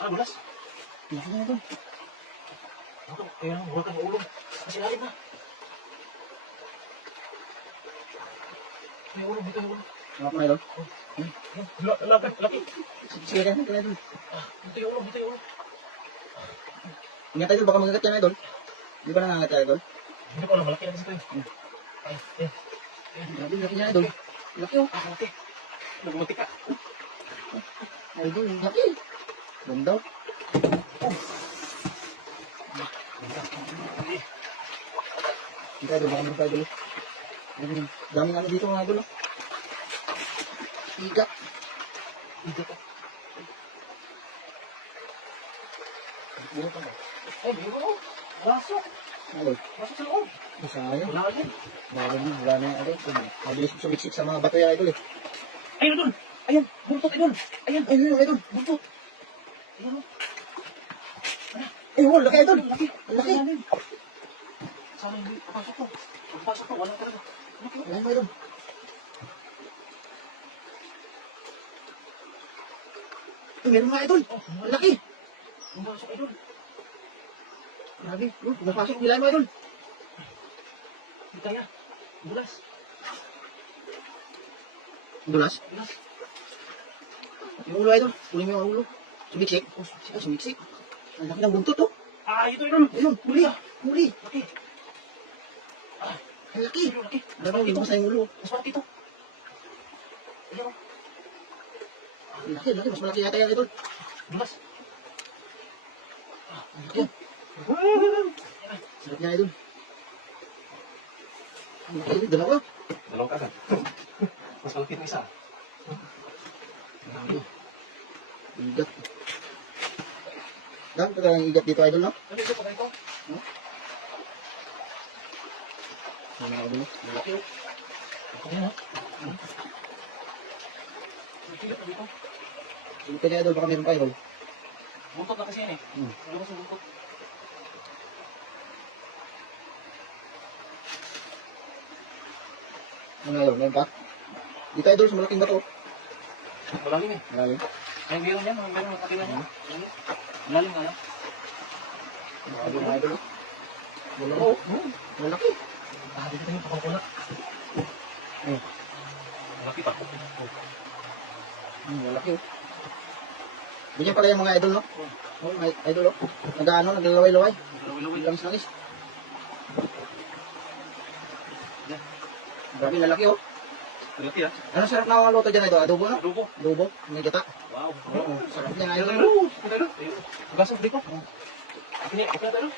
Ah, bulas. Laki na idol. Ako, kaya huwag kang ulong. Kasi lalim na. May ulong dito, yung ulong. Laki na idol. Laki. Sige ka na idol. Ah, dito yung ulong, dito yung ulong. Ingat idol, baka magagat yan idol. Di ba nangangat yan idol? Hindi ko alam, malaki na kasi ito eh. Ay, eh. Grabe, laki niya idol. Laki oh. Ah, malaki. Nagmunti ka. Idol, laki. Ganda oh. Hindi idol, baka magagat idol. Daming ano dito mga idol oh. Iga. Dito ka. Buro pa ba? Ay, biro ko. Pasok. Idol. Pasok sa loob. Masayang. Wala ka dyan. Wala na yung idol. Mabilis sumiksik sa mga bato yan idol eh. Ayun, doon. Ayan, buntot, idol. Ayan, Ayun yung idol. buntot. Ayan, oh. Ayun, laki idol. Laki. Laki. Sana hindi papasok to. Papasok to, wala talaga. Laki, oh. Ayan pa idol. Meron nga idol. Laki. Pumasok, idol. Grabe. Napasok nila mo idol. Hindi kaya. Bulas. Dulas. Bulas. Yung ulo idol. Kunin mo yung ulo. Sumiksik. Ay, sumiksik. Ang laki ng buntot oh. Ah, ito, idol. Ayun, huli. Huli. Laki. Ah, Ang laki. idol, laki. Dapat hindi mo sa yung ulo. Mas malaki ito. Ayan, oh. Ang laki, laki. Mas malaki yata yan idol. Bulas. Ang laki. Sarap niya idol. Ang laki idol. Dalawa. Dalawang kagad. Mas malaki ng isa. Igat. Dami pa tayong igat dito idol no? Ano ito, pagka ito? Ang mga idol. Ang laki, oh. Ayan, oh. Magkilit na dito. Sige niya idol. Baka meron pa idol. Buntot na kasi yan eh. Hmm. Lumabas yung buntot. Ano idol? Meron pa? Dito idol sa malaking bato. Malalim eh. Malalim. Ay, meron yan. Meron nakakila niya. Malalim nga lang. Grabe mga idol. Dalawa. Malaki. Ah, dito tayo pakukula. Malaki pa. Malaki. Ganyan pala yung mga idol no? Oh, mga idol oh. Nag-ano, naglalaway-laway. Laway-laway. Langis-langis. Grabe, lalaki oh. Malaki ah. Ano sarap na mga luto dyan idol? Adobo no? Adobo. Adobo, may gata. Wow. Oo, sarap niya idol. Gasok dito. Okay na tayo.